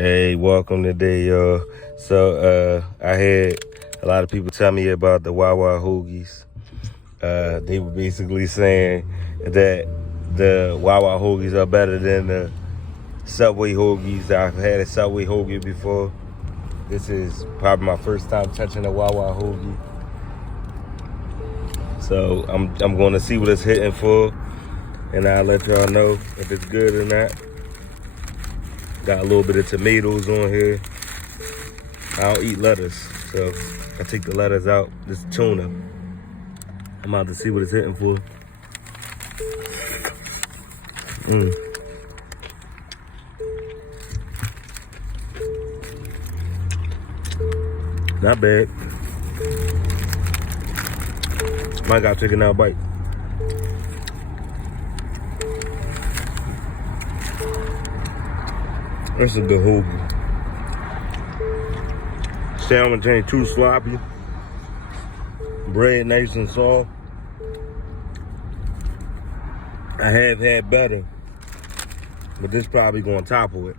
Hey, welcome today, y'all. So, I had a lot of people tell me about the Wawa hoagies. They were basically saying that the Wawa hoagies are better than the Subway hoagies. I've had a Subway hoagie before. This is probably my first time touching a Wawa hoagie. So I'm going to see what it's hitting for, and I'll let y'all know if it's good or not. Got a little bit of tomatoes on here. I don't eat lettuce, so I take the lettuce out. This tuna. I'm about to see what it's hitting for. Not bad. Might gotta take another bite. That's a good hoagie. Sandwich ain't too sloppy. Bread nice and soft. I have had better, but this probably gonna topple it.